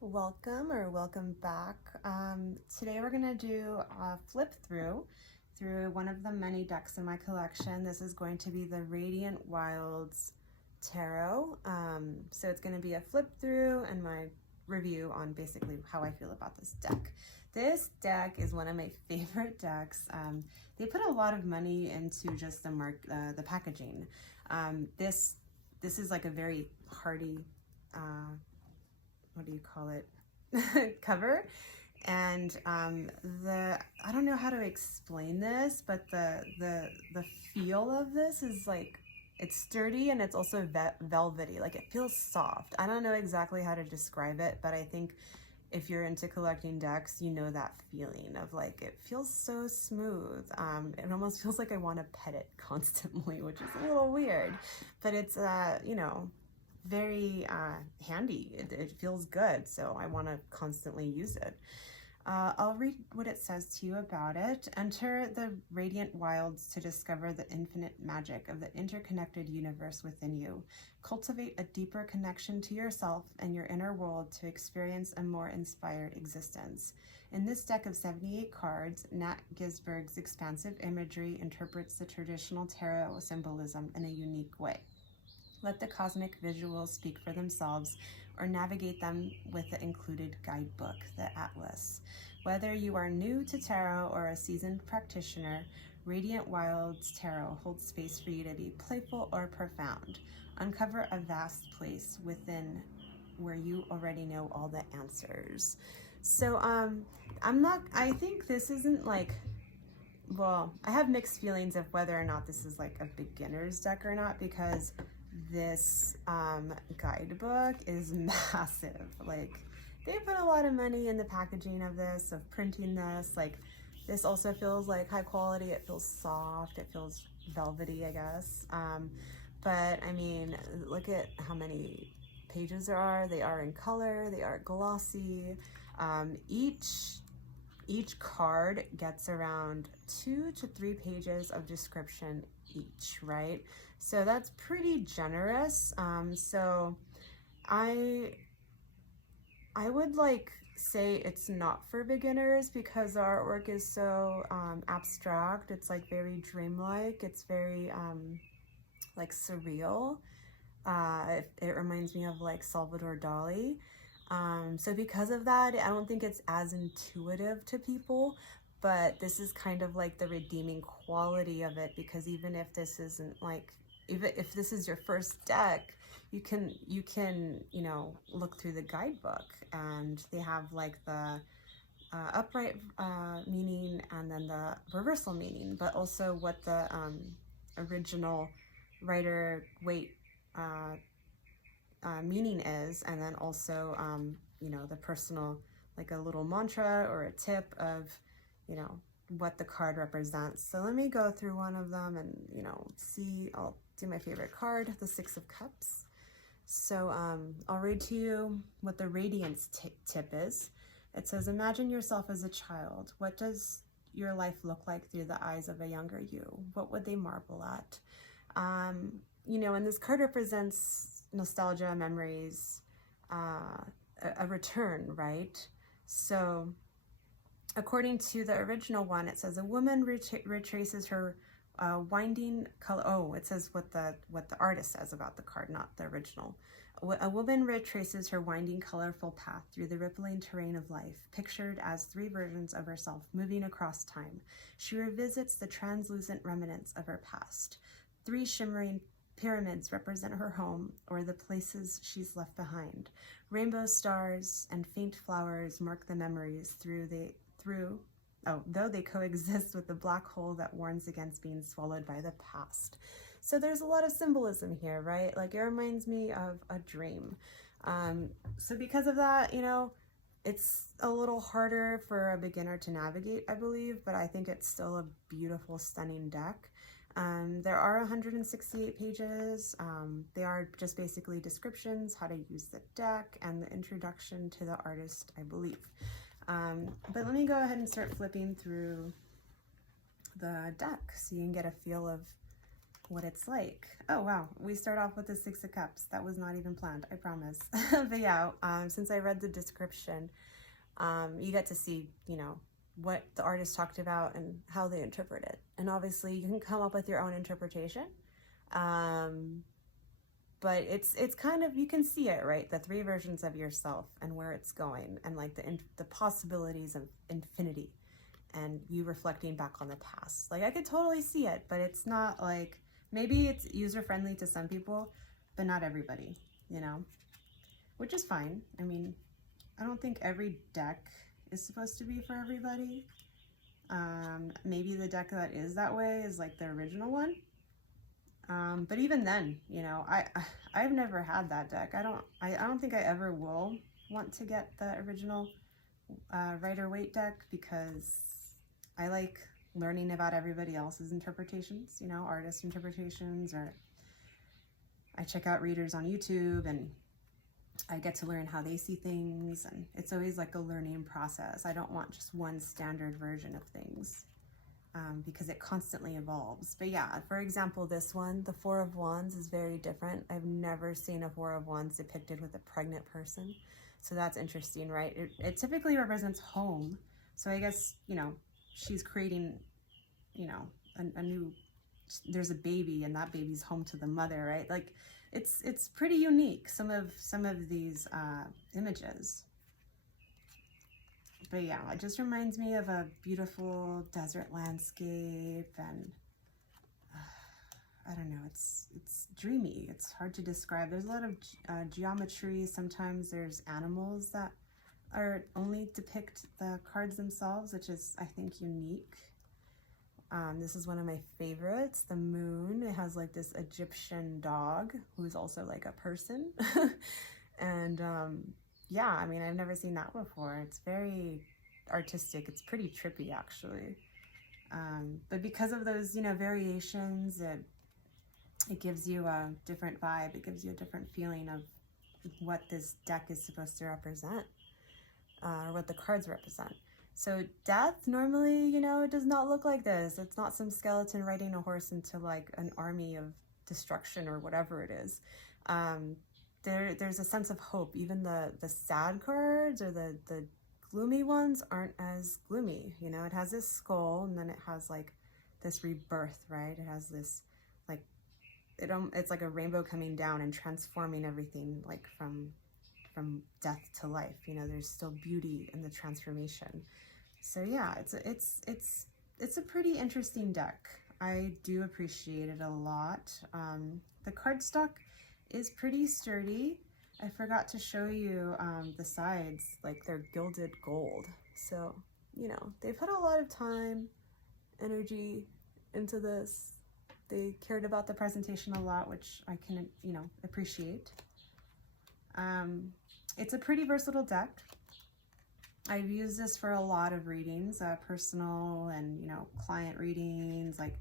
Welcome back. Today we're going to do a flip through one of the many decks in my collection. This is going to be the Radiant Wilds Tarot. So it's going to be a flip through and my review on basically how I feel about this deck. This deck is one of my favorite decks. They put a lot of money into just the packaging. This is like a very hardy what do you call it, cover, and I don't know how to explain this, but the feel of this is like it's sturdy and it's also velvety, like it feels soft. I don't know exactly how to describe it, but I think if you're into collecting decks, you know that feeling of like it feels so smooth. It almost feels like I want to pet it constantly, which is a little weird, but it's you know, very handy. It feels good, so I want to constantly use it. I'll read what it says to you about it. Enter the Radiant Wilds to discover the infinite magic of the interconnected universe within you. Cultivate a deeper connection to yourself and your inner world to experience a more inspired existence. In this deck of 78 cards, Nat Gisberg's expansive imagery interprets the traditional tarot symbolism in a unique way. Let the cosmic visuals speak for themselves, or navigate them with the included guidebook, the Atlas. Whether you are new to tarot or a seasoned practitioner, Radiant Wilds Tarot holds space for you to be playful or profound. Uncover a vast place within where you already know all the answers. So I think this isn't like, well, I have mixed feelings of whether or not this is like a beginner's deck or not, because this guidebook is massive. Like, they put a lot of money in the packaging of this, of printing this. Like, this also feels like high quality. It feels soft. It feels velvety, I guess. But I mean, look at how many pages there are. They are in color. They are glossy. Each card gets around 2 to 3 pages of description each, right? So that's pretty generous. So I would like say it's not for beginners, because the artwork is so abstract. It's like very dreamlike. It's very like surreal. It reminds me of like Salvador Dali. So because of that, I don't think it's as intuitive to people, but this is kind of like the redeeming quality of it, because even if this isn't like, even if this is your first deck, you can, you know, look through the guidebook, and they have like the upright meaning and then the reversal meaning, but also what the original Rider Waite meaning is, and then also you know, the personal, like a little mantra or a tip of, you know, what the card represents. So let me go through one of them and, you know, see. I'll do my favorite card, the Six of Cups. So I'll read to you what the Radiance tip is. It says, imagine yourself as a child. What does your life look like through the eyes of a younger you? What would they marvel at? You know, and this card represents nostalgia, memories, a return, right? So according to the original one, it says a woman retraces her winding color. Oh, it says what the artist says about the card, not the original. A woman retraces her winding, colorful path through the rippling terrain of life, pictured as 3 versions of herself moving across time. She revisits the translucent remnants of her past. 3 shimmering pyramids represent her home, or the places she's left behind. Rainbow stars and faint flowers mark the memories though they coexist with the black hole that warns against being swallowed by the past. So there's a lot of symbolism here, right? Like, it reminds me of a dream. So because of that, you know, it's a little harder for a beginner to navigate, I believe, but I think it's still a beautiful, stunning deck. There are 168 pages. They are just basically descriptions, how to use the deck, and the introduction to the artist, I believe. But let me go ahead and start flipping through the deck so you can get a feel of what it's like. Oh wow, we start off with the Six of Cups. That was not even planned, I promise. But yeah, since I read the description, you get to see, you know, what the artist talked about and how they interpret it. And obviously you can come up with your own interpretation. But it's kind of, you can see it, right? The three versions of yourself and where it's going, and like the possibilities of infinity, and you reflecting back on the past. Like I could totally see it, but it's not like, maybe it's user-friendly to some people, but not everybody, you know, which is fine. I mean, I don't think every deck is supposed to be for everybody. Maybe the deck that is that way is like the original one. But even then, you know, I've never had that deck. I don't think I ever will want to get the original Rider-Waite deck, because I like learning about everybody else's interpretations, you know, artist interpretations, or I check out readers on YouTube and I get to learn how they see things, and it's always like a learning process. I don't want just one standard version of things, because it constantly evolves. But yeah, for example, this one, the Four of Wands, is very different. I've never seen a Four of Wands depicted with a pregnant person. So that's interesting, right? It typically represents home. So I guess, you know, she's creating, you know, a new, there's a baby and that baby's home to the mother, right? Like it's pretty unique, some of these images. But yeah, it just reminds me of a beautiful desert landscape, and I don't know, it's dreamy. It's hard to describe. There's a lot of geometry. Sometimes there's animals that are only depict the cards themselves, which is, I think, unique. This is one of my favorites, the moon. It has like this Egyptian dog who's also like a person. And yeah, I mean, I've never seen that before. It's very artistic. It's pretty trippy, actually. But because of those, you know, variations, it gives you a different vibe. It gives you a different feeling of what this deck is supposed to represent, or what the cards represent. So death, normally, you know, it does not look like this. It's not some skeleton riding a horse into like an army of destruction or whatever it is. There's a sense of hope. Even the sad cards, or the gloomy ones, aren't as gloomy. You know, it has this skull, and then it has like this rebirth, right? It has this like, it's like a rainbow coming down and transforming everything, like from death to life. You know, there's still beauty in the transformation. So yeah, it's a pretty interesting deck. I do appreciate it a lot. The cardstock is pretty sturdy. I forgot to show you the sides, like they're gilded gold. So, you know, they've put a lot of time, energy into this. They cared about the presentation a lot, which I can, you know, appreciate. It's a pretty versatile deck. I've used this for a lot of readings, personal and, you know, client readings. Like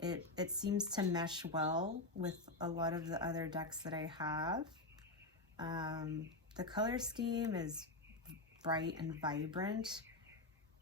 it seems to mesh well with a lot of the other decks that I have. The color scheme is bright and vibrant,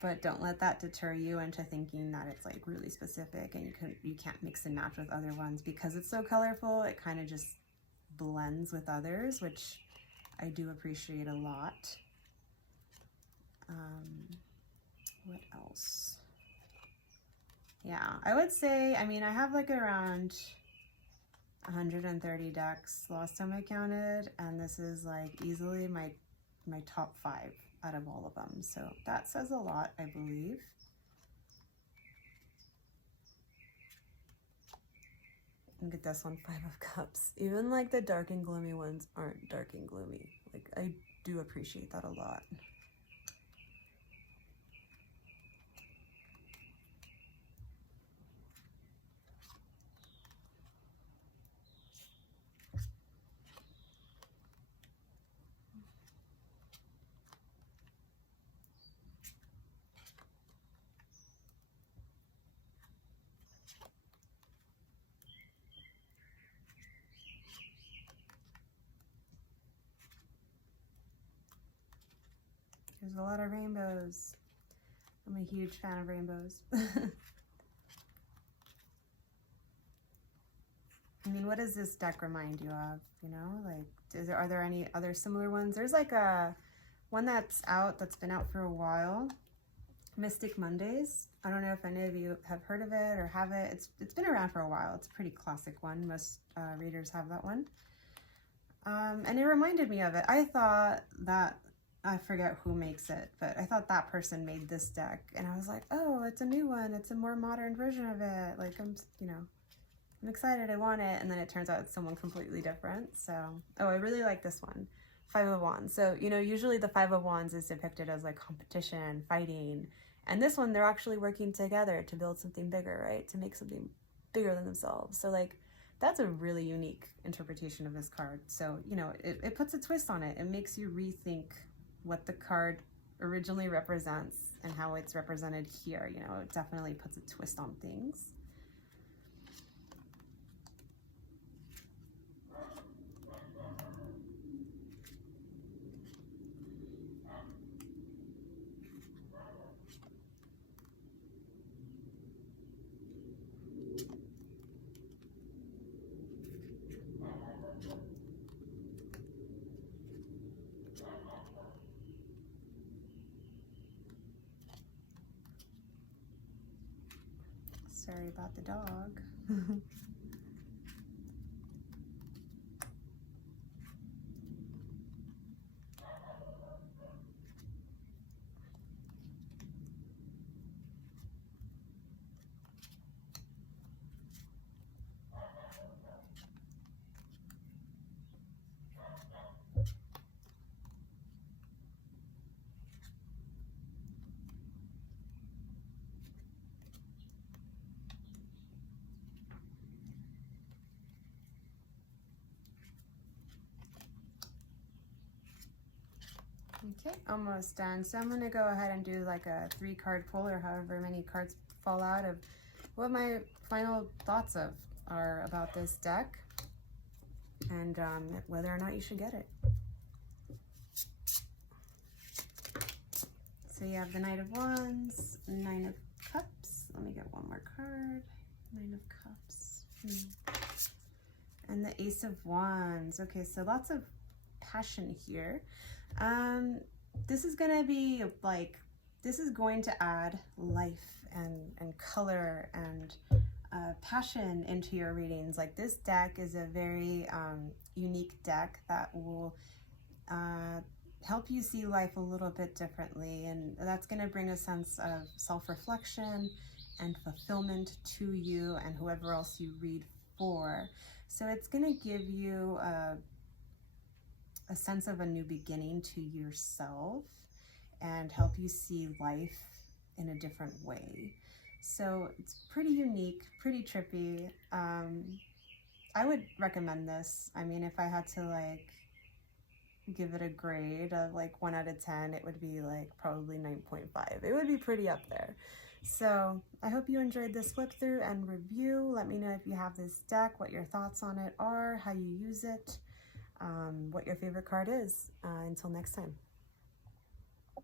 but don't let that deter you into thinking that it's like really specific and you can't mix and match with other ones. Because it's so colorful, it kind of just blends with others, which I do appreciate a lot. What else? Yeah, I would say, I mean, I have like around 130 decks last time I counted, and this is like easily my top 5 out of all of them. So that says a lot, I believe. Look at this one, 5 of Cups. Even like the dark and gloomy ones aren't dark and gloomy. Like I do appreciate that a lot. There's a lot of rainbows. I'm a huge fan of rainbows. I mean, what does this deck remind you of? You know, like, are there any other similar ones? There's like one that's been out for a while. Mystic Mondays. I don't know if any of you have heard of it or have it. It's been around for a while. It's a pretty classic one. Most readers have that one. And it reminded me of it. I thought that, I forget who makes it, but I thought that person made this deck, and I was like, oh, it's a new one. It's a more modern version of it. Like, I'm excited. I want it. And then it turns out it's someone completely different. So, oh, I really like this one. Five of Wands. So, you know, usually the Five of Wands is depicted as like competition, fighting. And this one, they're actually working together to build something bigger, right? To make something bigger than themselves. So like, that's a really unique interpretation of this card. So, you know, it puts a twist on it. It makes you rethink what the card originally represents and how it's represented here. You know, it definitely puts a twist on things. Sorry about the dog. Okay, almost done. So I'm going to go ahead and do like a 3-card pull, or however many cards fall out, of what my final thoughts are about this deck, and whether or not you should get it. So you have the Knight of Wands, Nine of Cups. Let me get one more card. Nine of Cups. And the Ace of Wands. Okay, so lots of passion here. This is going to be like, this is going to add life and color and passion into your readings. Like, this deck is a very unique deck that will help you see life a little bit differently, and that's going to bring a sense of self-reflection and fulfillment to you and whoever else you read for. So it's going to give you a sense of a new beginning to yourself and help you see life in a different way. So it's pretty unique, pretty trippy. I would recommend this. I mean, if I had to like give it a grade of like 1 out of 10, it would be like probably 9.5. It would be pretty up there. So I hope you enjoyed this flip through and review. Let me know if you have this deck, what your thoughts on it are, how you use it, what your favorite card is. Until next time.